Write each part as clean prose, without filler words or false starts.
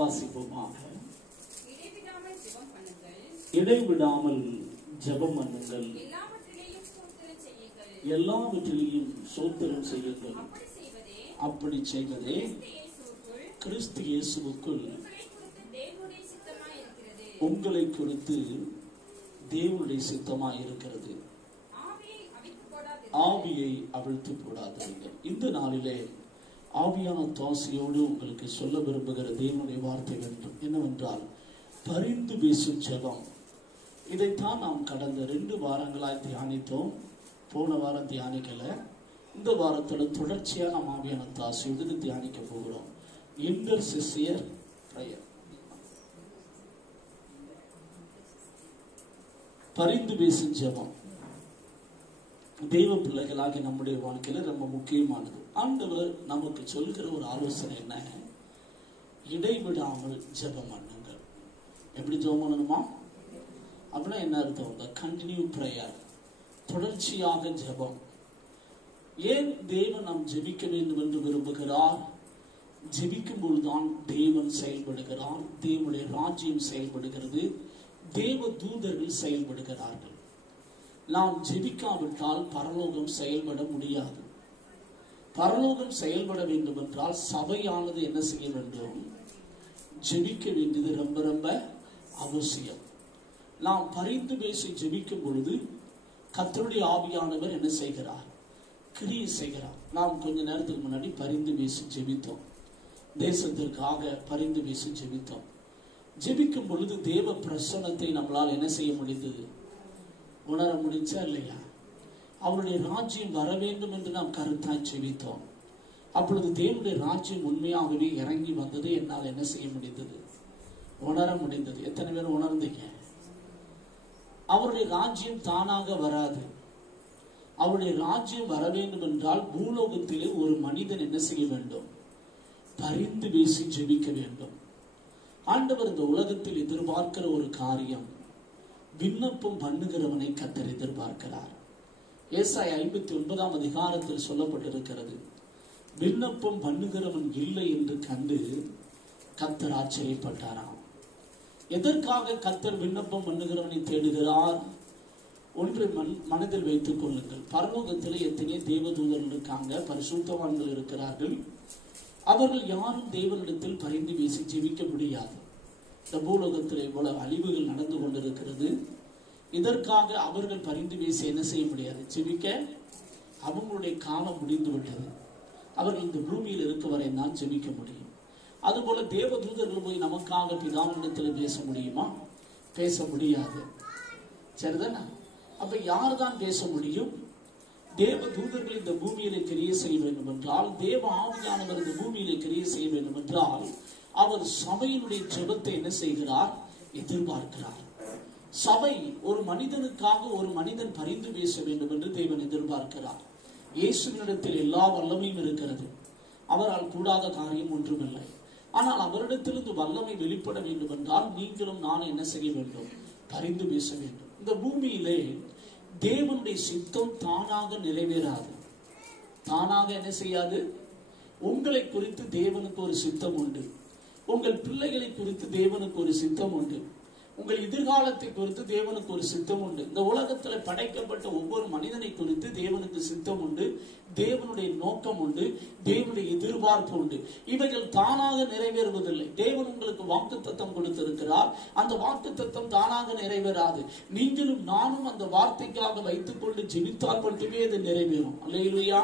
வாசிப்போமாக. இடைவிடாமல் ஜெபம் பண்ணுங்கள், எல்லாவற்றிலேயும் ஸ்தோத்திரம் செய்யுங்கள். அப்படி செய்வதே கிறிஸ்து இயேசுவுக்குள் உங்களை குறித்து தேவனுடைய சித்தமாய் இருக்கிறது. ஆவியை அவிழ்த்து போடாதீர்கள். இந்த நாளிலே ஆவியான தாசியோடு உங்களுக்கு சொல்ல விரும்புகிற தேவனுடைய வார்த்தை வேண்டும். என்னவென்றால், பரிந்து பேசும் ஜெபம். இதைத்தான் நாம் கடந்த 2 வாரங்களாய் தியானித்தோம். போன வாரம் தியானிக்கல. இந்த வாரத்தில் தொடர்ச்சியாக நாம் ஆவியான தாசியோடு தியானிக்க போகிறோம். இன்டர்செசியர் பிரேயர், பரிந்து பேசும் ஜெபம் தெய்வ பிள்ளைகளாக நம்முடைய வாழ்க்கையில ரொம்ப முக்கியமானது. ஆண்டவர் நமக்கு சொல்கிற ஒரு ஆலோசனை என்ன? இடைவிடாமல் ஜெபம் பண்ணுங்கள். எப்படி ஜெபம் பண்ணணுமா? அப்படின்னா என்ன அர்த்தம்? இந்த கண்டினியூ பிரேயர், தொடர்ச்சியாக ஜெபம். ஏன் தேவன் நாம் ஜெபிக்க வேண்டும் என்று விரும்புகிறார்? ஜெபிக்கும் பொழுதுதான் தேவன் செயல்படுகிறார், தேவனுடைய ராஜ்யம் செயல்படுகிறது, தேவ தூதர்கள் செயல்படுகிறார்கள். நாம் ஜெபிக்காவிட்டால் பரலோகம் செயல்பட முடியாது. பரலோகம் செயல்பட வேண்டும் என்றால் சபையானது என்ன செய்ய வேண்டும்? ஜெபிக்க வேண்டியது ரொம்ப ரொம்ப அவசியம். நாம் பரிந்து பேசி ஜெபிக்கும் பொழுது கர்த்தருடைய ஆவியானவர் என்ன செய்கிறார்? கிரியை செய்கிறார். நாம் கொஞ்ச நேரத்துக்கு முன்னாடி பரிந்து பேசி ஜெபித்தோம். தேசத்திற்காக பரிந்து பேசி ஜெபித்தோம். ஜெபிக்கும் பொழுது தேவ பிரசன்னத்தை நம்மளால் என்ன செய்ய முடிந்தது? உணர முடிஞ்சா இல்லையா? அவருடைய ராஜ்யம் வர வேண்டும் என்று நாம் கருத்தாய் ஜெபித்தோம். அப்பொழுது தேவனுடைய ராஜ்யம் உண்மையாகவே இறங்கி வந்தது. என்னால் என்ன செய்ய முடிந்தது? உணர முடிந்தது. எத்தனை பேர் உணர்ந்தீங்க? அவருடைய ராஜ்யம் தானாக வராது. அவருடைய ராஜ்யம் வர வேண்டும் என்றால் பூலோகத்திலே ஒரு மனிதன் என்ன செய்ய வேண்டும்? பரிந்து பேசி ஜெபிக்க வேண்டும். ஆண்டவர் இந்த உலகத்தில் எதிர்பார்க்கிற ஒரு காரியம், விண்ணப்பம் பண்ணுகிறவனை கர்த்தர் எதிர்பார்க்கிறார். ஏசாயா 59ஆம் அதிகாரத்தில் சொல்லப்பட்டிருக்கிறது, விண்ணப்பம் பண்ணுகிறவன் இல்லை என்று கண்டு கர்த்தர் ஆச்சரியப்பட்டாராம். எதற்காக கர்த்தர் விண்ணப்பம் பண்ணுகிறவனை தேடுகிறார்? ஒன்றை மனதில் வைத்துக் கொள்ளுங்கள். பரலோகத்தில் எத்தனையோ தேவதூதர்கள் இருக்காங்க, பரிசுத்தவான்கள் இருக்கிறார்கள். அவர்கள் யாரும் தேவனிடத்தில் பரிந்து பேசி ஜெபிக்க முடியாது. இந்த பூலோகத்தில் இவ்வளவு அழிவுகள் நடந்து கொண்டிருக்கிறது. இதற்காக அவர்கள் பரிந்து பேசி என்ன செய்ய முடியாது? ஜெபிக்க அவங்களுடைய காலம் முடிந்து விட்டது. அவர்கள் இந்த பூமியில் இருக்க வரை தான் ஜெபிக்க முடியும். அதுபோல தேவ தூதர்கள் போய் நமக்காக பிதாவினிடத்தில் பேச முடியுமா? பேச முடியாது. சரிதானா? அப்ப யார் தான் பேச முடியும்? தேவ தூதர்கள் இந்த பூமியிலே கிரியை செய்ய வேண்டும் என்றால், தேவ ஆவியானவர் இந்த பூமியிலே கிரியை செய்ய வேண்டும் என்றால், அவர் சபையினுடைய ஜெபத்தை என்ன செய்கிறார்? எதிர்பார்க்கிறார். சபை ஒரு மனிதனுக்காக ஒரு மனிதன் பரிந்து பேச வேண்டும் என்று தேவன் எதிர்பார்க்கிறார். இயேசுவினிடத்தில் எல்லா வல்லமையும் இருக்கிறது. அவரால் கூடாத காரியம் ஒன்றுமில்லை. ஆனால் அவரிடத்திலிருந்து வல்லமை வெளிப்பட வேண்டும் என்றால் நீங்களும் நானும் என்ன செய்ய வேண்டும்? பரிந்து பேச வேண்டும். இந்த பூமியிலே தேவனுடைய சித்தம் தானாக நிறைவேறாது. தானாக என்ன செய்யாது? உங்களை குறித்து தேவனுக்கு ஒரு சித்தம் உண்டு. உங்கள் பிள்ளைகளை குறித்து தேவனுக்கு ஒரு சித்தம் உண்டு. உங்கள் எதிர்காலத்தை குறித்து தேவனுக்கு ஒரு சித்தம் உண்டு. இந்த உலகத்தில் படைக்கப்பட்ட ஒவ்வொரு மனிதனை குறித்து தேவனுக்கு சித்தம் உண்டு, தேவனுடைய நோக்கம் உண்டு, தேவனுடைய எதிர்பார்ப்பு உண்டு. இவைகள் தானாக நிறைவேறுவதில்லை. தேவன் உங்களுக்கு வாக்குத்தத்தம் கொடுத்திருக்கிறார். அந்த வாக்குத்தத்தம் தானாக நிறைவேறாது. நீங்களும் நானும் அந்த வார்த்தைக்காக வைத்துக் கொண்டு ஜெபித்தால் மட்டுமே அது நிறைவேறும். அல்லேலூயா.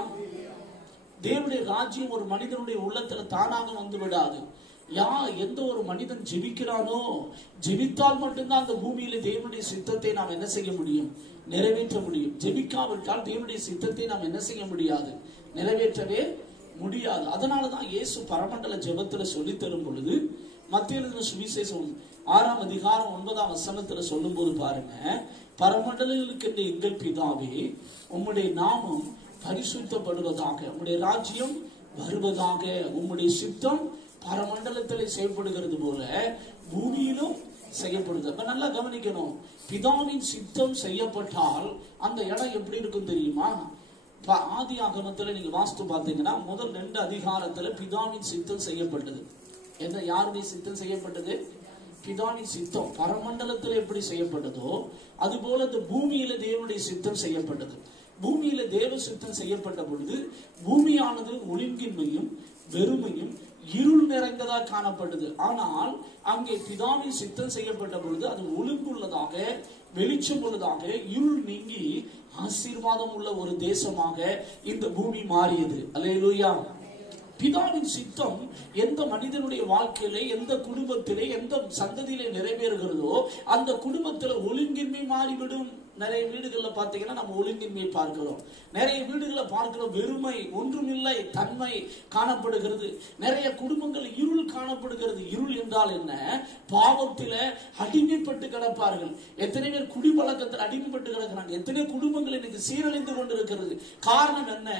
தேவனுடைய ராஜ்யம் ஒரு மனிதனுடைய உள்ளத்துல தானாக வந்து விடாது. எந்த ஒரு மனிதன் ஜெபிக்கிறானோ, ஜெபித்தால் மட்டும்தான் அந்த பூமியில தேவனுடைய சித்தத்தை நாம் என்ன செய்ய முடியும்? நிறைவேற்ற முடியும். ஜெபிக்காவிட்டால் தேவனுடைய சித்தத்தை நாம் என்ன செய்ய முடியாது? நிறைவேற்றவே முடியாது. அதனாலதான் இயேசு பரமண்டல ஜெபத்துல சொல்லி தரும் பொழுது, மத்திய எழுதின சுவிசேஷம் 6ஆம் அதிகாரம் 9ஆம் வசனத்துல சொல்லும் போது பாருங்க, பரமண்டலில் எங்கள் பிதாவே, உம்முடைய நாமம் பரிசுத்தப்படுவதாக, உம்முடைய ராஜ்யம் வருவதாக, உம்முடைய சித்தம் பரமண்டலத்தில் செயல்படுகிறது போல பூமியிலும் செய்யப்படுது. அப்ப நல்லா கவனிக்கணும். பிதாவின் சித்தம் செய்யப்பட்டால் அந்த இடம் எப்படி இருக்கும் தெரியுமா? ஆதி ஆகமத்துல நீங்க வாஸ்து பார்த்தீங்கன்னா முதல் 2 அதிகாரத்துல பிதாவின் சித்தம் செய்யப்பட்டது. என்ன யாருடைய சித்தம் செய்யப்பட்டது? பிதாவின் சித்தம் பரமண்டலத்தில் எப்படி செய்யப்பட்டதோ அதுபோல இந்த பூமியில தேவனுடைய சித்தம் செய்யப்பட்டது. பூமியில தேவ சித்தம் செய்யப்பட்ட பொழுது பூமியானது ஒழுங்கின்மையும் வெறுமையும் இருள் நிறைந்ததா காணப்பட்டது. ஆனால் அங்கே பிதாவின் சித்தம் செய்யப்பட்ட பொழுது அது ஒழுங்குள்ளதாக, வெளிச்சம் உள்ளதாக, இருள் நீங்கி ஆசீர்வாதம் உள்ள ஒரு தேசமாக இந்த பூமி மாறியது. அல்லேலூயா. பிதாவின் சித்தம் எந்த மனிதனுடைய வாழ்க்கையிலே, எந்த குடும்பத்திலே, எந்த சந்ததியிலே நிறைவேறுகிறதோ அந்த குடும்பத்துல ஒழுங்கின்மை மாறிவிடும். நிறைய வீடுகள்ல பாத்தீங்கன்னா நம்ம ஒழுங்கின்மை பார்க்கிறோம். நிறைய வீடுகளை பார்க்கிறோம், வெறுமை, ஒன்றுமில்லை தன்மை காணப்படுகிறது. நிறைய குடும்பங்கள் இருள் காணப்படுகிறது. இருள் என்றால் என்ன? பாவத்தில அடிமைப்பட்டு கிடப்பார்கள். எத்தனை பேர் குடிப்பழக்கத்தில் அடிமைப்பட்டு கிடக்கிறாங்க. எத்தனை குடும்பங்கள் இன்னைக்கு சீரழிந்து கொண்டிருக்கிறது. காரணம் என்ன?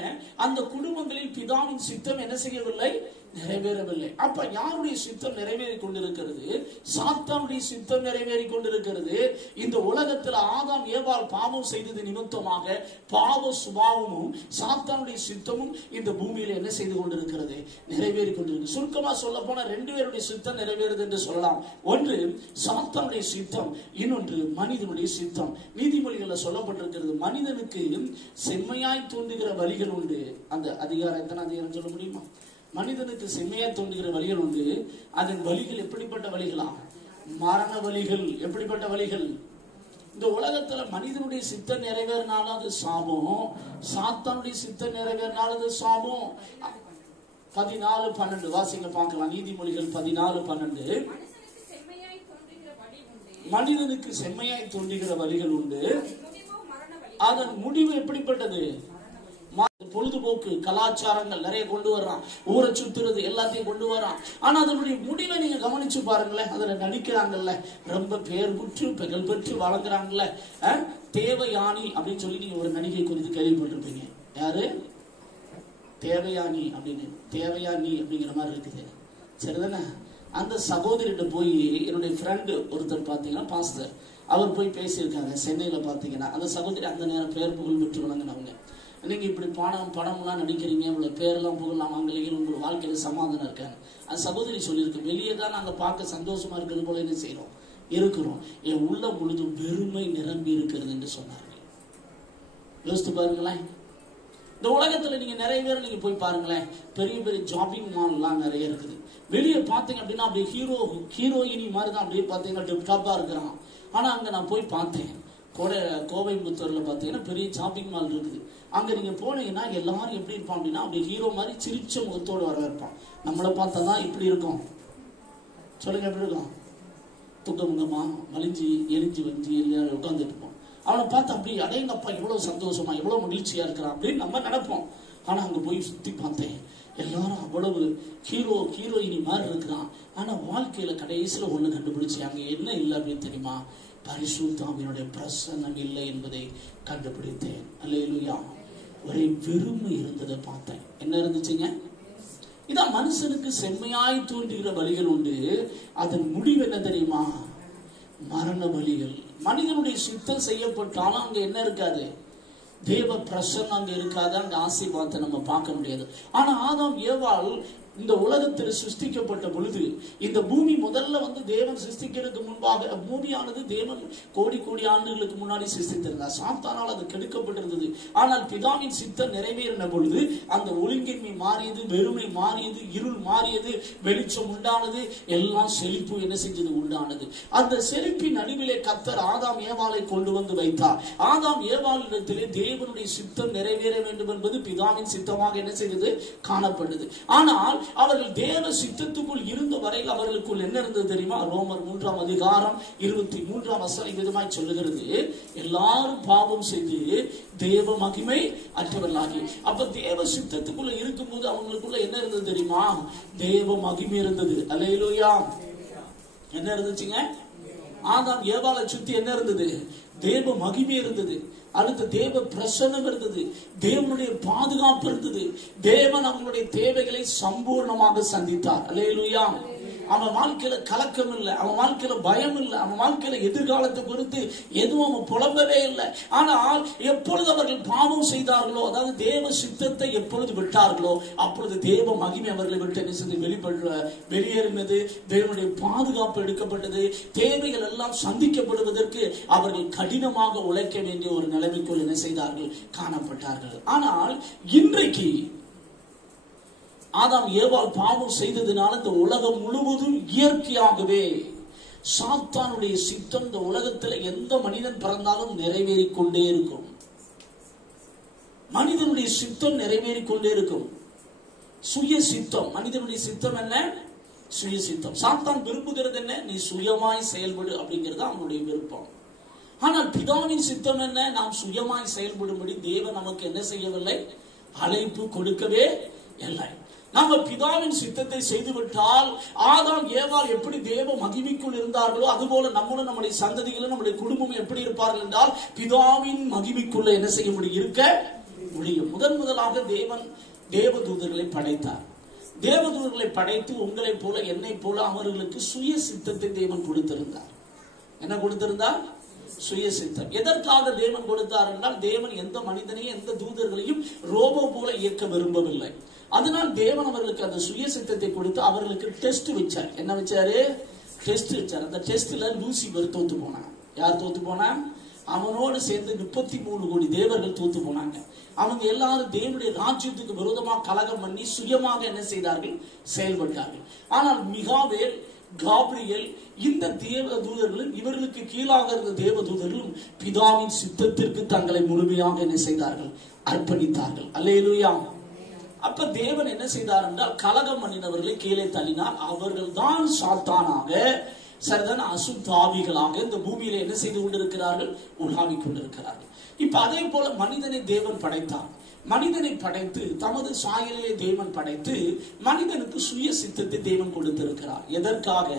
அந்த குடும்பங்களில் பிதாவின் சித்தம் என்ன செய்யவில்லை? நிறைவேறவில்லை. அப்ப யாருடைய சித்தம் நிறைவேறி கொண்டிருக்கிறது? சாத்தானுடைய சித்தம் நிறைவேறி கொண்டிருக்கிறது. இந்த உலகத்தில் ஆதாம் ஏவாள் பாவம் செய்தது நிமித்தமாக பாவ சுபாவமும் சாத்தானுடைய சித்தமும் இந்த பூமியில என்ன செய்து கொண்டிருக்கிறது? நிறைவேறி கொண்டிருக்கு. சுருக்கமா சொல்ல போனா 2 பேருடைய சித்தம் நிறைவேறுது என்று சொல்லலாம். ஒன்று சாத்தானுடைய சித்தம், இன்னொன்று மனிதனுடைய சித்தம். நீதிமொழிகள்ல சொல்லப்பட்டிருக்கிறது, மனிதனுக்கு செம்மையாய் தோன்றுகிற வழிகள் உண்டு. அந்த அதிகாரம் எத்தனை அதிகாரம் சொல்ல முடியுமா? மனிதனுக்கு செம்மையா தோன்றுகிற வழிகள் உண்டு. அதன் வழிகள் எப்படிப்பட்ட வழிகளா? மரண வழிகள். எப்படிப்பட்ட வழிகள்? இந்த உலகத்துல மனிதனுடைய சித்தம் நிறைவேறினாலும் அது சாபம், சாத்தானுடைய சித்தம் நிறைவேறினாலும் அது சாபம். 14:12 வாசிங்க பார்க்கலாம். நீதிமொழிகள் 14:12. மனிதனுக்கு செம்மையாய் தோன்றுகிற வழிகள் உண்டு, அதன் முடிவு எப்படிப்பட்டது? பொழுதுபோக்கு கலாச்சாரங்கள் நிறைய கொண்டு வர்றான், ஊரை சுத்துறது எல்லாத்தையும் கொண்டு வர்றான். ஆனா அதனுடைய முடிவை நீங்க கவனிச்சு பாருங்களேன். அதுல நடிக்கிறாங்கல்ல, ரொம்ப பேர் புற்று புகழ் பெற்று வழங்குறாங்கல்ல. தேவயானி அப்படின்னு சொல்லி நீங்க ஒரு நடிகை குறித்து கேள்விப்பட்டிருப்பீங்க. யாரு? தேவயானி அப்படின்னு. தேவயானி அப்படிங்கிற மாதிரி இருக்குது, சரிதானே? அந்த சகோதரிட்ட போய் என்னுடைய ஃப்ரெண்டு ஒருத்தர் பாத்தீங்கன்னா பாஸ்டர், அவர் போய் பேசியிருக்காங்க சென்னையில. பாத்தீங்கன்னா அந்த சகோதரி அந்த நேரம் பேர் புகழ் பெற்று வழங்கினவங்க. நீங்க இப்படி படம்லாம் நடிக்கிறீங்க, இவ்வளவு பேரெல்லாம் புகழலாம் வாங்கலைங்க, உங்க வாழ்க்கையில சமாதானம் இருக்காங்க. அந்த சகோதரி சொல்லியிருக்கு, வெளியே தான் நாங்க பார்க்க சந்தோஷமா இருக்கிறது போல என்ன செய்யறோம், இருக்கிறோம், என் உள்ள முழுதும் வெறுமை நிரம்பி இருக்கிறது என்று சொன்னார்கள். யோசித்து பாருங்களேன். இந்த உலகத்துல நீங்க நிறைய பேர் நீங்க போய் பாருங்களேன், பெரிய பெரிய ஜாப்பிங் மால் எல்லாம் நிறைய இருக்குது. வெளியே பாத்தீங்க அப்படின்னா அப்படியே ஹீரோயினி மாதிரி தான் அப்படியே பாத்தீங்கன்னா டிப் டாப்பா இருக்கிறான். ஆனா அங்க நான் போய் பார்த்தேன், கோவைம்புத்தூர்ல பாத்தீங்கன்னா பெரிய ஷாப்பிங் மால் இருக்குது. அங்க நீங்க போனீங்கன்னா எல்லாரும் எப்படி இருப்பான் அப்படின்னா அப்படியே ஹீரோ மாதிரி சிரிச்ச முகத்தோடு வரவேற்பான். நம்மளை பார்த்தாதான் இப்படி இருக்கும். சொல்லுங்க, எப்படி இருக்கும்? துக்கமுகமா மலிஞ்சி எரிஞ்சு வஞ்சி எல்லாரும் உட்கார்ந்துட்டு இருப்போம். அவனை பார்த்து அப்படி அடேங்கப்பா இவ்வளவு சந்தோஷமா இவ்வளவு மகிழ்ச்சியா இருக்கிறான் அப்படின்னு நம்ம நினைப்போம். ஆனா அங்க போய் சுத்தி பார்த்தேன், எல்லாரும் அவ்வளவு ஹீரோயினி மாதிரி இருக்கிறான். ஆனா வாழ்க்கையில கடைசியில ஒண்ணு கண்டுபிடிச்சு, அங்க என்ன இல்லை அப்படின்னு தெரியுமா? பரிசுத்தாவினுடைய பிரசன்னம் இல்லை என்பதை கண்டுபிடித்தேன். அல்லேலூயா. ஒரே வெறுமை இருந்ததை பார்த்தேன். என்ன இருந்துச்சுங்க? இதான் மனுஷனுக்கு செம்மையாய் தோன்றுகிற வழிகள் உண்டு, அதன் முடிவு என்ன தெரியுமா? மரண வழிகள். மனிதனுடைய சித்தம் செய்யப்பட்டாலும் அங்க என்ன இருக்காது? தேவ பிரசன்னம் அங்க இருக்காது, அங்க ஆசீர்வாதத்தை நம்ம பார்க்க முடியாது. ஆனா ஆதாம் ஏவாள் இந்த உலகத்தில் சிருஷ்டிக்கப்பட்ட பொழுது, இந்த பூமி முதல்ல தேவன் சிருஷ்டிக்கிறதுக்கு முன்பாக பூமியானது தேவன் கோடி ஆண்டுகளுக்கு முன்னாடி சிருஷ்டித்திருந்தார். சாத்தானால் அது கெடுக்கப்பட்டிருந்தது. ஆனால் பிதாவின் சித்தம் நிறைவேறின பொழுது அந்த ஒழுங்கின்மை மாறியது, வெறுமை மாறியது, இருள் மாறியது, வெளிச்சம் உண்டானது, எல்லாம் செழிப்பு என்ன செஞ்சது? உண்டானது. அந்த செழிப்பின் நடுவிலே கர்த்தர் ஆதாம் ஏவாளை கொண்டு வந்து வைத்தார். ஆதாம் ஏவாளிடத்திலே தேவனுடைய சித்தம் நிறைவேற வேண்டும் என்பது பிதாவின் சித்தமாக என்ன செய்தது? காணப்பட்டது. ஆனால் அவர்கள் தேவ சித்தத்துக்குள் இருந்த வரையில் அவர்களுக்குள் என்ன இருந்தது தெரியுமா? ரோமர் 3:23 விதமாய் சொல்லுகிறது, எல்லாரும் பாவம் செய்து தேவ மகிமை அற்றவர்களாகி. அப்ப தேவ சித்தத்துக்குள்ள இருக்கும் போது அவங்களுக்குள்ள என்ன இருந்தது தெரியுமா? தேவ மகிமை இருந்தது. அல்லேலூயா. என்ன இருந்துச்சுங்க? ஆதாம் ஏவாளை சுத்தி என்ன இருந்தது? தேவ மகிமை இருந்தது. அடுத்த தேவ பிரசன்னம் இருந்தது, தேவனுடைய பாதுகாப்பு இருந்தது. தேவன் அவங்களுடைய தேவைகளை சம்பூர்ணமாக சந்தித்தார். அல்லேலூயா. அவன் வாழ்க்கையில கலக்கம் இல்லை, அவன் வாழ்க்கையில பயம் இல்லை, அவன் வாழ்க்கையில எதிர்காலத்தை குறித்து எதுவும் அவன் புலம்பவே இல்லை. ஆனால் எப்பொழுது அவர்கள் பாவம் செய்தார்களோ, அதாவது தேவ சித்தத்தை எப்பொழுது விட்டார்களோ அப்பொழுது தேவ மகிமை அவர்களை விட்டு என்ன செய்து வெளியேறினது. தேவனுடைய பாதுகாப்பு எடுக்கப்பட்டது. தேவைகள் எல்லாம் சந்திக்கப்படுவதற்கு அவர்கள் கடினமாக உழைக்க வேண்டிய ஒரு நிலைமைக்குள் என்ன செய்தார்கள், காணப்பட்டார்கள். ஆனால் இன்றைக்கு ஆதாம் ஏவாள் பாவம் செய்ததினால இந்த உலகம் முழுவதும் இயற்கையாகவே சாத்தானுடைய சித்தம் இந்த உலகத்தில் எந்த மனிதன் பிறந்தாலும் நிறைவேறிக் கொண்டே இருக்கும். மனிதனுடைய சித்தம் நிறைவேறிக் கொண்டே இருக்கும். சுய சித்தம். மனிதனுடைய சித்தம் என்ன? சுய சித்தம். சாத்தான் விரும்புகிறது என்ன? நீ சுயமாய் செயல்படு அப்படிங்கிறது அவனுடைய விருப்பம். ஆனால் பிதாவின் சித்தம் என்ன? நாம் சுயமாய் செயல்படும்படி தேவன் நமக்கு என்ன செய்யவில்லை, அழைப்பு கொடுக்கவே இல்லை. நம்ம பிதாவின் சித்தத்தை செய்துவிட்டால் ஆதாம் ஏவாள் எப்படி தேவ மகிமைக்குள் இருந்தார்களோ அதுபோல நம்மளும் நம்முடைய சந்ததிகளும் நம்முடைய குடும்பம் எப்படி இருப்பார்கள் என்றால் பிதாவின் மகிமைக்குள்ள என்ன செய்ய முடியும், இருக்க முடியும். முதலாக தேவன் தேவதூதர்களை படைத்தார். தேவதூதர்களை படைத்து உங்களை போல என்னை போல அவர்களுக்கு சுய சித்தத்தை தேவன் கொடுத்திருந்தார். என்ன கொடுத்திருந்தார்? சுய சித்தம். எதற்காக தேவன் கொடுத்தார் என்றால் தேவன் எந்த மனிதனையும் எந்த தூதர்களையும் ரோபோ போல இயக்க விரும்பவில்லை. அதனால் தேவன் அவர்களுக்கு அந்த சுய சித்தத்தை கொடுத்து அவர்களுக்கு டெஸ்ட் வச்சார். என்ன வச்சாரு? டெஸ்ட் வச்சார். அந்த டெஸ்ட்ல லூசிபர் தோத்து போனான். யார் தோத்து போனா? அவனோடு சேர்ந்து 33 கோடி தேவர்கள் தோத்து போனாங்க. அவங்க எல்லாரும் தேவனுடைய ராஜ்யத்துக்கு விரோதமாக கலகம் பண்ணி சுயமாக என்ன செய்தார்கள், செயல்பட்டார்கள். ஆனால் மிகாவேல், காப்ரியேல் இந்த தேவ தூதர்களும் இவர்களுக்கு கீழாக இருந்த தேவ தூதர்களும் பிதாவின் சித்தத்திற்கு தங்களை முழுமையாக என்ன செய்தார்கள், அர்ப்பணித்தார்கள். அல்லேலூயா. அப்ப தேவன் என்ன செய்தார் என்றால் கலகம் பண்ணினவர்களை கீழே தள்ளினார். அவர்கள் தான் சாத்தானாக சரிதான அசுத்தாவிகளாக இந்த பூமியில என்ன செய்து கொண்டிருக்கிறார்கள், உலாவிக் கொண்டிருக்கிறார்கள். இப்ப அதே போல மனிதனை தேவன் படைத்தார். மனிதனை படைத்து தமது சாயலிலே தேவன் படைத்து மனிதனுக்கு சுய சித்தத்தை தேவன் கொடுத்திருக்கிறார். எதற்காக?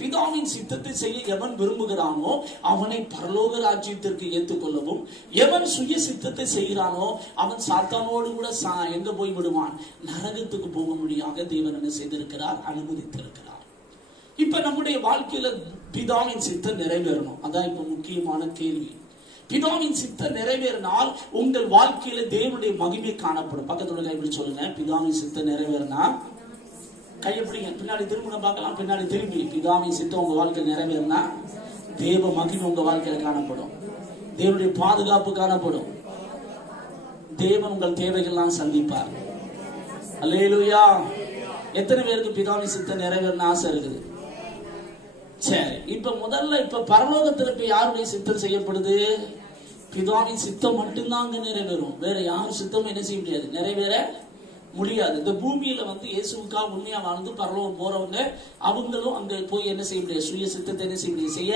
பிதாவின் சித்தத்தை செய்ய எவன் விரும்புகிறானோ அவனை பரலோக ராஜ்யத்திற்கு ஏற்றுக்கொள்ளவும், எவன் சுய சித்தத்தை செய்கிறானோ அவன் சாத்தானோடு கூட எங்க போய் விடுவான், நரகத்துக்கு போக முடியாத தேவன் என்ன செய்திருக்கிறார், அனுமதித்திருக்கிறார். இப்ப நம்முடைய வாழ்க்கையில பிதாவின் சித்தம் நிறைவேறணும். அதான் இப்ப முக்கியமான கேள்வி. பிதாவின் சித்தம் நிறைவேறினால் உங்கள் வாழ்க்கையில தேவனுடைய மகிமை காணப்படும். பக்கத்துல கைப்பிடி சொல்லுங்க, பிதாவின் சித்தம் நிறைவேறினா கையப்பிடிங்க. பின்னாடி திரும்ப பார்க்கலாம். பின்னாடி திரும்பி பிதாவின் சித்தம் உங்க வாழ்க்கையில் நிறைவேறினா தேவ மகிமை உங்க வாழ்க்கையில காணப்படும். தேவனுடைய பாதுகாப்பு காணப்படும். தேவன் உங்கள் தேவைகள்லாம் சந்திப்பார். அல்லேலூயா. எத்தனை பேருக்கு பிதாவின் சித்தம் நிறைவேறின ஆசை இருக்குது? சரி, இப்ப பரலோகத்தில் இப்ப யாருடைய சித்தம் செய்யப்படுது? பிதாவின் சித்தம் மட்டும்தான் அங்க நிறைவேறும். வேற யாரும் சித்தம் என்ன செய்ய முடியாது, நிறைவேற முடியாது. இந்த பூமியில இயேசுக்காக உண்மையா வாழ்ந்து பரலோகம் போறவங்க அவங்களும் அங்க போய் என்ன செய்ய முடியாது, சுய சித்தத்தை என்ன செய்ய முடியாது, செய்ய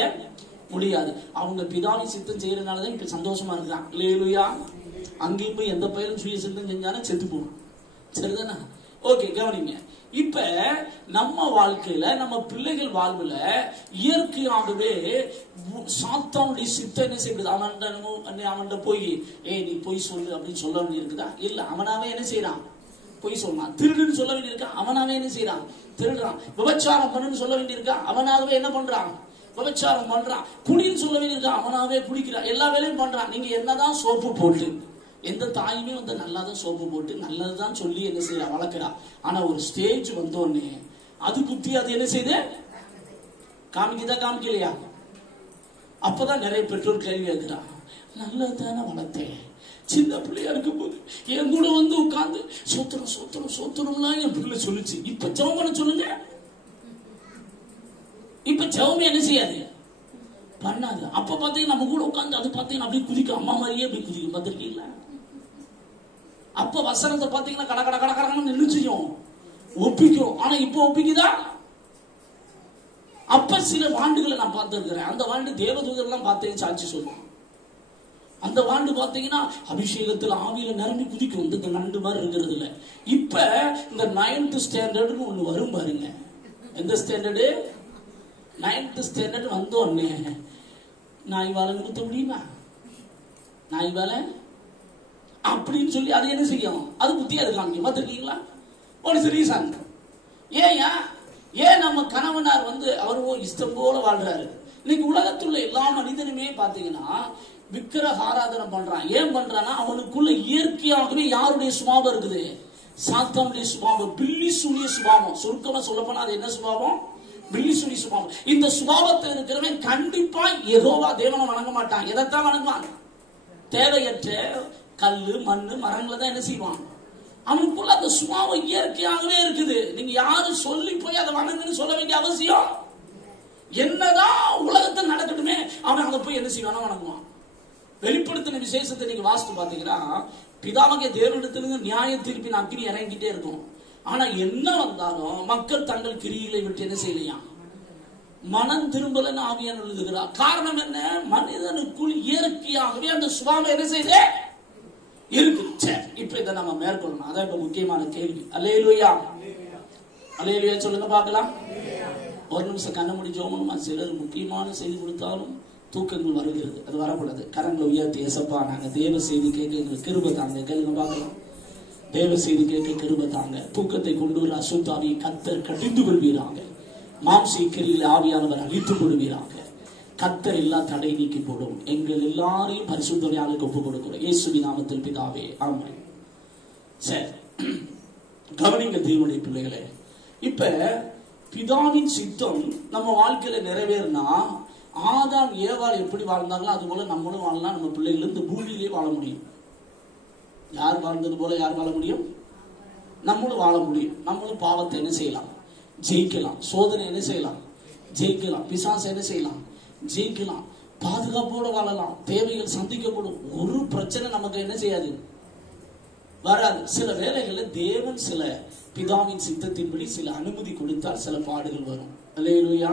முடியாது. அவங்க பிதாவின் சித்தம் செய்யறதுனாலதான் இப்ப சந்தோஷமா இருக்கிறான். இல்லையா? அங்கேயும் போய் எந்த பயிலும் சுய சித்தம் செஞ்சாலும் செத்து போவான். சரிதானா? ஓகே, கவனிங்க. இப்ப நம்ம வாழ்க்கையில நம்ம பிள்ளைகள் வாழ்வுல இயற்கையாகவே சாத்தானுடைய சித்தம் என்ன செய்யுது, அவன்கிட்ட போய் நீ போய் சொல்லு அப்படின்னு சொல்ல வேண்டியிருக்குதா? இல்ல, அவனாவே என்ன செய்யறான், போய் சொல்லலாம். திருடுன்னு சொல்ல வேண்டியிருக்கா? அவனாவே என்ன செய்யறான், திருடுறான். விபச்சாரம் பண்ணுன்னு சொல்ல வேண்டியிருக்கா? அவனாகவே என்ன பண்றான், விபச்சாரம் பண்றான். குடின்னு சொல்ல வேண்டியிருக்கா? அவனாவே குடிக்கிறான். எல்லா வேலையும் பண்றான். நீங்க என்னதான் சோப்பு போட்டு, எந்த தாயுமே நல்லாதான் சோப்பு போட்டு நல்லதுதான் சொல்லி என்ன செய்யறா, வளர்க்கிறா. ஆனா ஒரு ஸ்டேஜ் வந்தோடனே அது புத்தி அது என்ன செய்யுது, காமிக்குதா காமிக்கலையா? அப்பதான் நிறைய பெற்றோர் கேள்வி கேட்கிறா, நல்லதானே வளர்த்தேன், சின்ன பிள்ளையா இருக்கும் போது என் கூட உட்கார்ந்து சோத்திரம் சோத்திரம் சோத்திரம்லாம் என் பிள்ளை சொல்லுச்சு. இப்ப ஜெபம் பண்ண சொல்லுங்க. இப்ப ஜெபம் என்ன செய்யாது, பண்ணாது. அப்ப பாத்தீங்கன்னா நம்ம கூட உட்காந்து அது பாத்தீங்கன்னா அப்படியே குதிக்கும், அம்மா மாதிரியே அப்படி குதிக்கும். பார்த்திருக்கீங்களா? அப்ப வசனத்தை பாத்தீங்கன்னா கட கட கட கடன்னு நின்று செய்யும், ஒப்பிக்கும். ஆனா இப்ப ஒப்பிக்குதா? அப்ப சில வாண்டுகளை நான் பார்த்திருக்கிறேன். அந்த வாண்டு தேவதூதர்லாம் பார்த்தேன்னு சாட்சி சொல்லுவான். அந்த வாண்டு பாத்தீங்கன்னா அபிஷேகத்தில் ஆவியில நிரம்பி குதிக்கும். இந்த நண்டு மாதிரி இருக்கிறது இல்ல. இப்ப இந்த 9th ஸ்டாண்டர்ட்னு ஒண்ணு வரும் பாருங்க. எந்த ஸ்டாண்டர்டு? 9th ஸ்டாண்டர்ட் வந்தோடனே நாய் வாழை நிறுத்த முடியுமா? நாய் வாழை அப்படின்னு சொல்லி அது என்ன செய்யும், அது புத்தியா இருக்காங்க. பார்த்துருக்கீங்களா? ஒரு ரீசன். ஏன் ஏன் நம்ம கணவனார் அவரோ இஷ்டம் போல வாழ்றாரு. இன்னைக்கு உலகத்துல எல்லா மனிதனுமே பாத்தீங்கன்னா விக்கிரக ஆராதனை பண்றான். ஏன் பண்றான்னா அவனுக்குள்ள இயற்கையாகவே யாருடைய சுபாவம் இருக்குது? சாத்தானுடைய சுபாவம், பில்லி சூனிய சுபாவம். சுருக்கமா சொல்ல போனா அது என்ன சுபாவம்? பில்லி சூனிய சுபாவம். இந்த சுபாவத்தை இருக்கிறவன் கண்டிப்பா யெகோவா தேவனை வணங்க மாட்டான். எதைத்தான் வணங்குவான்? தேவையற்ற கல்லு, மண்ணு, மரங்களை தான் என்ன செய்வான்? அவனுக்குள்ள அந்த சுபாவம் இயற்கையாகவே இருக்குது. நீங்க யாரும் சொல்லி போய் அதை வணங்குன்னு சொல்ல வேண்டிய அவசியம் என்னதான் உலகத்தில் நடக்கட்டுமே, அவன் அங்க போய் என்ன செய்வானா? வணங்குவான். வெளிப்படுத்தின விசேஷத்தை நீங்க வாசித்து பாத்தீங்கன்னா பிதாவாகிய தேவனிடத்திலிருந்து நியாய தீர்ப்பின் அக்கினி இறங்கிட்டே இருக்கும். ஆனா என்ன வந்தாலும் மக்கள் தங்கள் கிரிகளை விட்டு என்ன செய்யலையா? மனம் திரும்பலன்னு ஆவியானவர் எழுதுகிறார். காரணம் என்ன? மனிதனுக்குள் இயற்கையாகவே அந்த சுபாவம் என்ன செய்யுது இருக்கு. இப்ப இதை நம்ம மேற்கொள்ளணும். அதான் இப்ப முக்கியமான கேள்வி. அல்லேலூயா, அல்லேலூயா சொல்லுங்க பார்க்கலாம். ஒரு நிமிஷம் கண்ண முடி ஜோமனுமா. சிலர் முக்கியமான செய்தி கொடுத்தாலும் தூக்கங்கள் வருகிறது. அது வரக்கூடாது. கரங்களை உயர்த்தி, ஏசப்பா நாங்க தேவ செய்தி கேட்க எங்களுக்கு கிருபை தாங்க. கேளுங்க பார்க்கலாம். தேவ செய்தி கேட்க கிருபை தாங்க. தூக்கத்தை கொண்டு வர அசுத்தாவியை கர்த்தர் கடிந்து கொள்வீராங்க. மாம்ச கிரியில் ஆவியானவர் அழித்துக் கொள்வீராங்க. கர்த்தர் எல்லா தடை நீக்கி போடும். எங்கள் எல்லாரையும் பரிசுத்த ஆளுக்கு ஒப்புக் கொடுக்கிறோம் இயேசுவின் நாமத்தில் பிதாவே, ஆமென். சரி, கவனிங்க தேவனுடைய பிள்ளைகளே. இப்ப பிதாவின் சித்தம் நம்ம வாழ்க்கையில நிறைவேறினா ஆதாம் ஏவாள் எப்படி வாழ்ந்தாங்களோ அது போல நம்மளும் வாழலாம். நம்ம பிள்ளைகள் இந்த பூமியிலே வாழ முடியும். யார் வாழ்ந்தது போல யார் வாழ முடியும்? நம்மளும் வாழ முடியும். நம்மளும் பாவத்தை என்ன செய்யலாம்? ஜெயிக்கலாம். சோதனை என்ன செய்யலாம்? ஜெயிக்கலாம். பிசாசு என்ன செய்யலாம்? ஜெயிக்கலாம். பாதுகாப்போடு வாழலாம். தேவைகள் சந்திக்கப்படும். ஒரு பிரச்சனை நமக்கு என்ன செய்யாது? வராது. சில வேளைகளில் தேவன் சில பிதாவின் சித்தத்தின்படி சில அனுமதி கொடுத்தால் சில பாடுகள் வரும். அல்லேலூயா.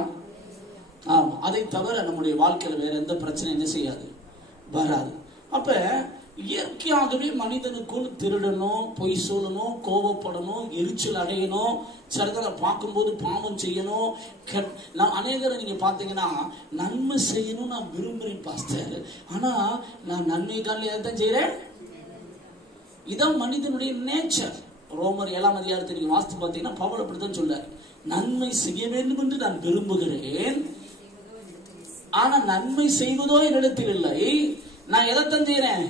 ஆமா, அதை தவிர நம்முடைய வாழ்க்கையில வேற எந்த பிரச்சனை என்ன செய்யாது? வராது. அப்ப இயற்கையாகவே மனிதனுக்குள் திருடணும், பொய் சொல்லணும், கோபப்படணும், எரிச்சல் அடையணும், சிலரை பார்க்கும்போது பாவம் செய்யணும். நான் அநேகரை நீங்க பாத்தீங்கன்னா நன்மை செய்யணும் நான் விரும்புறேன் பாஸ்டர், ஆனா நான் நன்மை காலையில தான் செய்யறேன். இதான் மனிதனுடைய நேச்சர். ரோமர் 7ஆம் அதிகாரத்தை நீங்க வாசித்து பார்த்தீங்கன்னா பவுல் அப்படித்தான் சொல்றாரு. நன்மை செய்ய வேண்டும் என்று நான் விரும்புகிறேன், ஆனா நன்மை செய்வதோ என்னிடத்தில் இல்லை. நான் எதைத்தான் செய்யறேன்?